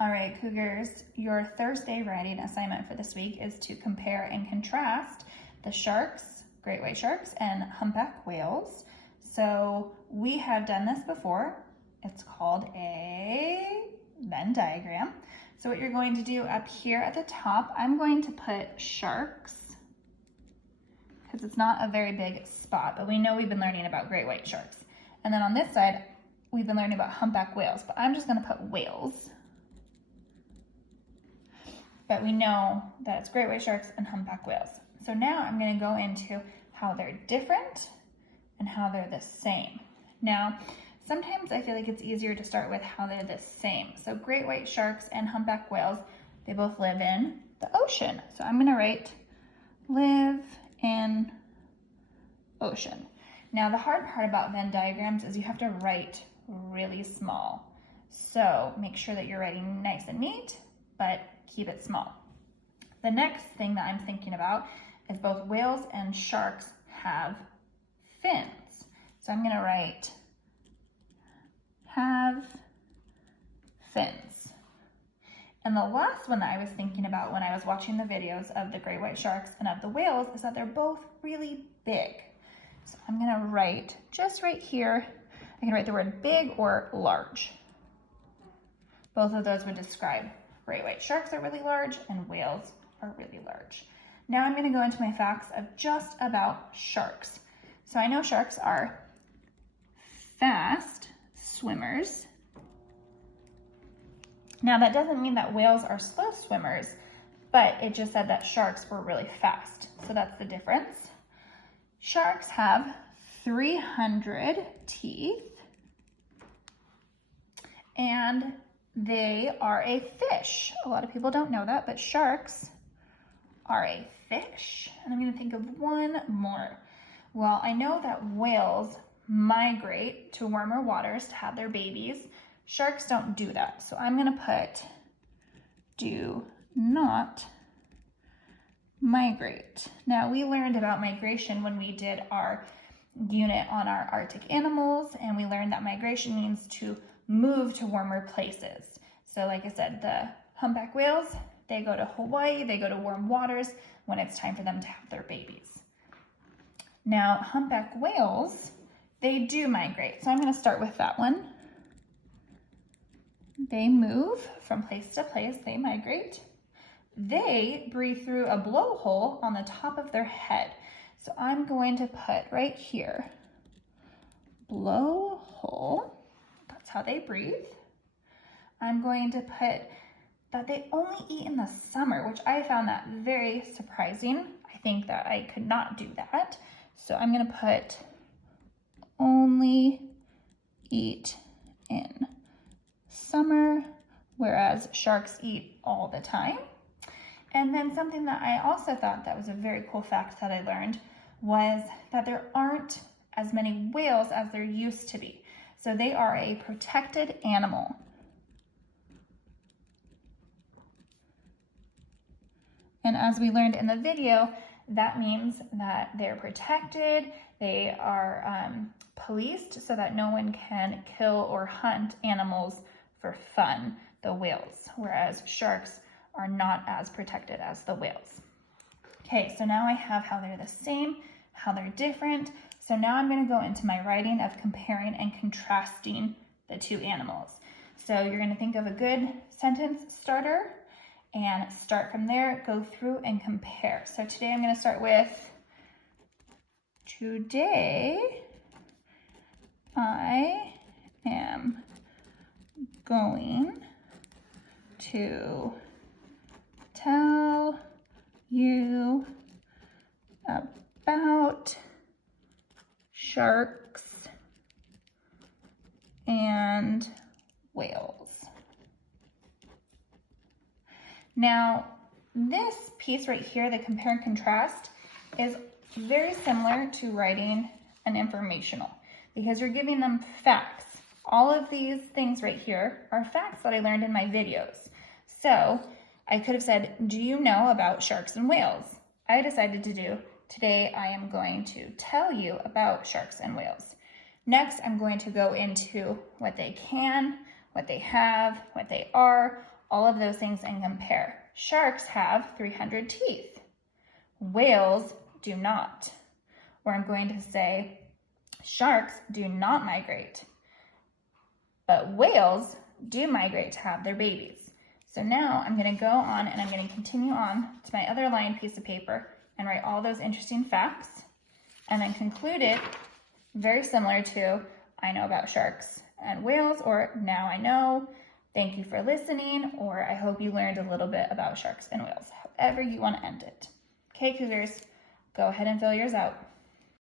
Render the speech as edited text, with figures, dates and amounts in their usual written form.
All right, Cougars, your Thursday writing assignment for this week is to compare and contrast the sharks, great white sharks, and humpback whales. So we have done this before. It's called a Venn diagram. So what you're going to do up here at the top, I'm going to put sharks because it's not a very big spot, but we know we've been learning about great white sharks. And then on this side, we've been learning about humpback whales, but I'm just gonna put whales. But we know that it's great white sharks and humpback whales. So now I'm gonna go into how they're different and how they're the same. Now, sometimes I feel like it's easier to start with how they're the same. So great white sharks and humpback whales, they both live in the ocean. So I'm gonna write live in ocean. Now the hard part about Venn diagrams is you have to write really small. So make sure that you're writing nice and neat, but keep it small. The next thing that I'm thinking about is both whales and sharks have fins. So I'm gonna write have fins. And the last one that I was thinking about when I was watching the videos of the great white sharks and of the whales is that they're both really big. So I'm gonna write just right here, I can write the word big or large. Both of those would describe great white sharks are really large and whales are really large. Now I'm going to go into my facts of just about sharks. So I know sharks are fast swimmers. Now that doesn't mean that whales are slow swimmers, but it just said that sharks were really fast. So that's the difference. Sharks have 300 teeth and they are a fish. A lot of people don't know that, but sharks are a fish. And I'm gonna think of one more. Well, I know that whales migrate to warmer waters to have their babies. Sharks don't do that. So I'm gonna put do not migrate. Now we learned about migration when we did our unit on our Arctic animals, and we learned that migration means to move to warmer places. So like I said, the humpback whales, they go to Hawaii, they go to warm waters when it's time for them to have their babies. Now, humpback whales, they do migrate. So I'm gonna start with that one. They move from place to place, they migrate. They breathe through a blowhole on the top of their head. So I'm going to put right here, blowhole. That's how they breathe. I'm going to put that they only eat in the summer, which I found that very surprising. I think that I could not do that. So I'm gonna put only eat in summer, whereas sharks eat all the time. And then something that I also thought that was a very cool fact that I learned was that there aren't as many whales as there used to be. So they are a protected animal. And as we learned in the video, that means that they're protected, they are policed so that no one can kill or hunt animals for fun, the whales, whereas sharks are not as protected as the whales. Okay, so now I have how they're the same, how they're different. So now I'm going to go into my writing of comparing and contrasting the two animals. So you're going to think of a good sentence starter and start from there, go through and compare. So today I'm going to start with, today I am going to tell you about sharks and whales. Now, this piece right here, the compare and contrast, is very similar to writing an informational because you're giving them facts. All of these things right here are facts that I learned in my videos. So I could have said, do you know about sharks and whales? I decided to do, today I am going to tell you about sharks and whales. Next, I'm going to go into what they can, what they have, what they are, all of those things and compare. Sharks have 300 teeth. Whales do not. Or I'm going to say sharks do not migrate, but whales do migrate to have their babies. So now I'm going to go on and I'm going to continue on to my other lined piece of paper and write all those interesting facts and then conclude it very similar to I know about sharks and whales, or now I know, thank you for listening, or I hope you learned a little bit about sharks and whales, however you want to end it. Okay, Cougars, go ahead and fill yours out.